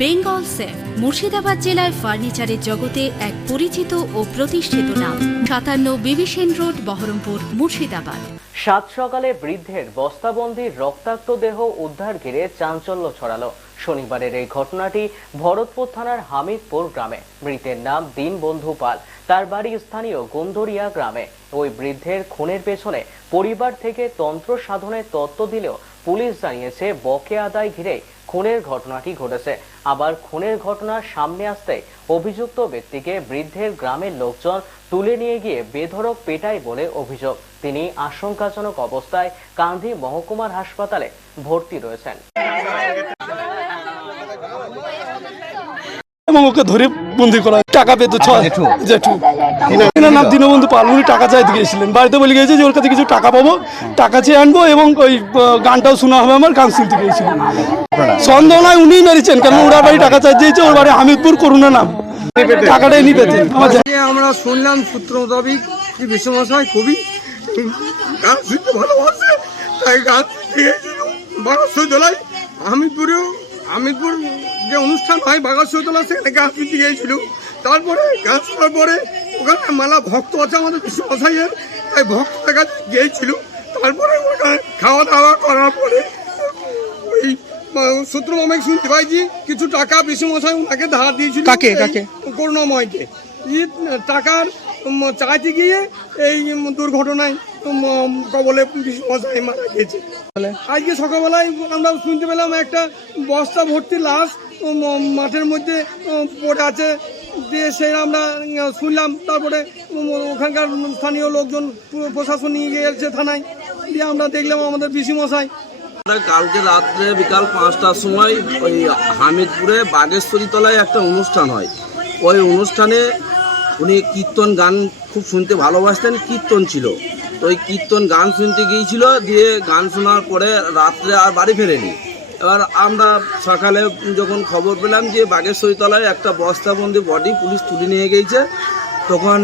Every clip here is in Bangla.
বেঙ্গল সেফ, মুর্শিদাবাদ জেলায় ফার্নিচারের জগতে এক পরিচিত ও প্রতিষ্ঠিত নাম। সাতান্ন বিবিসেন রোড, বহরমপুর, মুর্শিদাবাদ। সাত সকালে বৃদ্ধের বস্তাবন্দির রক্তাক্ত দেহ উদ্ধার ঘিরে চাঞ্চল্য ছড়ালো। শনিবারের এই ঘটনাটি ভরতপুর থানার হামিদপুর গ্রামে। মৃতের নাম দীনবন্ধু পাল। তার বাড়ি স্থানীয় গন্ধরিয়া গ্রামে। ওই বৃদ্ধের খুনের পেছনে পরিবার থেকে তন্ত্র সাধনের তত্ত্ব দিলেও পুলিশ জানিয়েছে বকে আদায় ঘিরে খুনের ঘটনাটি ঘটেছে। আবার খুনের ঘটনা সামনে আসতে অভিযুক্ত ব্যক্তিকে বৃদ্ধের গ্রামের লোকজন তুলে নিয়ে গিয়ে বেধড়ক পেটায় বলে অভিযোগ। তিনি আশঙ্কাজনক অবস্থায় কান্ধি মহকুমার হাসপাতালে ভর্তি রয়েছেন। এবং ওকে ধরে বন্দি করা টাকা পেতো ছ জেঠু। এনার নাম দীনবন্ধু পাল উনি টাকা চাইতে গিয়েছিলেন। বাড়িতে বলে গিয়েছে যে ওর কাছে কিছু টাকা পাবো টাকা চেয়ে আনব এবং ওই গানটাও শোনা হবে আমার গান শুনতে গিয়েছিলেন সন্দেহ নয় উনিই মেরেছেন কারণ ওরা বাড়ি টাকা চাই দিয়েছে ওর বাড়ি হামিদপুর করুণা নাম। টাকাটাই নি পেতেন আমার শুনলাম সূত্র মোতাবিক কি বিশ্বমশাই খুবই গান শুনতে ভালোবাসে তাই গান শিখতে গিয়েছিল। বাগাসতলায় আমিরপুরেও আমিরপুর যে অনুষ্ঠান হয় বাগাসতলা সেখানে গাছ শিখতে গিয়েছিল। তারপরে গাছ শোনার পরে ওখানে মেলা ভক্ত আছে আমাদের বিশ্বমশাইয়ের তাই ভক্তদের কাছে গিয়েছিল। তারপরে ওখানে খাওয়া দাওয়া করার পরে ওই সূত্র আমি শুনতে পাইছি কিছু টাকা বিশ্বমশাই ওনাকে ধার দিয়েছিল। কাকে, কাকে? করুণাময়কে। টাকার চাইতে গিয়ে এই দুর্ঘটনায় কবলে বিশ্বমশাই মারা গিয়েছে। আজকে সকালবেলায় আমরা শুনতে পেলাম একটা বস্তা ভর্তি লাশ মাঠের মধ্যে পড়ে আছে। দিয়ে সে আমরা শুনলাম তারপরে ওখানকার স্থানীয় লোকজন পুরো প্রশাসন নিয়ে গিয়েছে থানায়। দিয়ে আমরা দেখলাম আমাদের পিসি মশাই কালকে রাত্রে বিকাল পাঁচটার সময় ওই হামিদপুরে বাগেশ্বরী তলায় একটা অনুষ্ঠান হয়। ওই অনুষ্ঠানে উনি কীর্তন গান খুব শুনতে ভালোবাসতেন কীর্তন ছিল। তো ওই কীর্তন গান শুনতে গিয়েছিল, দিয়ে গান শোনার পরে রাত্রে আর বাড়ি ফেরেনি। এবার আমরা সকালে যখন খবর পেলাম যে বাগেশ্বরী তলায় একটা বস্তাবন্দি বডি পুলিশ তুলে নিয়ে গিয়েছে, তখন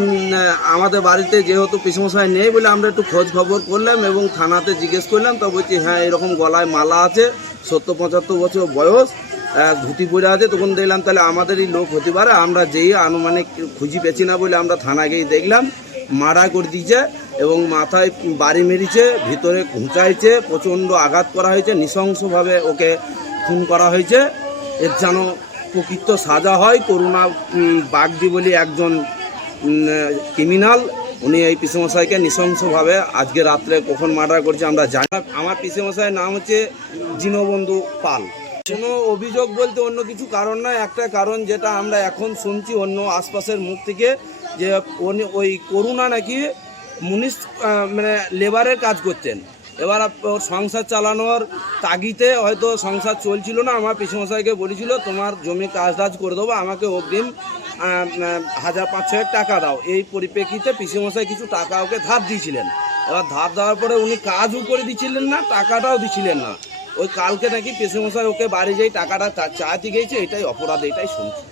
আমাদের বাড়িতে যেহেতু পিসমশাই নেই বলে আমরা একটু খোঁজ খবর করলাম এবং থানাতে জিজ্ঞেস করলাম তো বলছি হ্যাঁ এরকম গলায় মালা আছে, সত্তর পঁচাত্তর বছর বয়স ধুতি পরে আছে। তখন দেখলাম, তাহলে আমাদেরই লোক হতে পারে, আমরা যেই আনুমানিক খুঁজি পেছি না বলে আমরা থানা গিয়ে দেখলাম, মারা করে দিয়েছে। এবং মাথায় বাড়ি মেরেছে, ভিতরে ঘুঁচাইছে, প্রচণ্ড আঘাত করা হয়েছে, নৃশংসভাবে ওকে খুন করা হয়েছে এর যেন প্রকৃত সাজা হয়, করুণা বাগদি বলে একজন ক্রিমিনাল উনি এই পিসেমশাইকে নৃশংসভাবে আজকে রাত্রে কখন মার্ডার করছে আমরা জানি। আমার পিসেমশাইয়ের নাম হচ্ছে জিনবন্ধু পাল কোনো অভিযোগ বলতে অন্য কিছু কারণ নয়, একটা কারণ যেটা আমরা এখন শুনছি অন্য আশপাশের মুখ থেকে, যে ওই করুণা নাকি মুনিশ মানে লেবারের কাজ করতেন। এবার ওর সংসার চালানোর তাগিতে হয়তো সংসার চলছিল না, আমার পিসমশাইকে বলেছিল, তোমার জমি কাজ টাজ করে দেবো, আমাকে অগ্রিম হাজার পাঁচ টাকা দাও। এই পরিপ্রেক্ষিতে পিসিমশাই কিছু টাকা ওকে ধার দিয়েছিলেন। এবার ধার দেওয়ার পরে উনি কাজও করে দিচ্ছিলেন না, টাকাটাও দিচ্ছিলেন না। ওই কালকে নাকি পিসিমশাই ওকে বাড়ি যেই টাকাটা চা- চাইতে গিয়েছে, এটাই অপরাধ, এটাই শুনছি।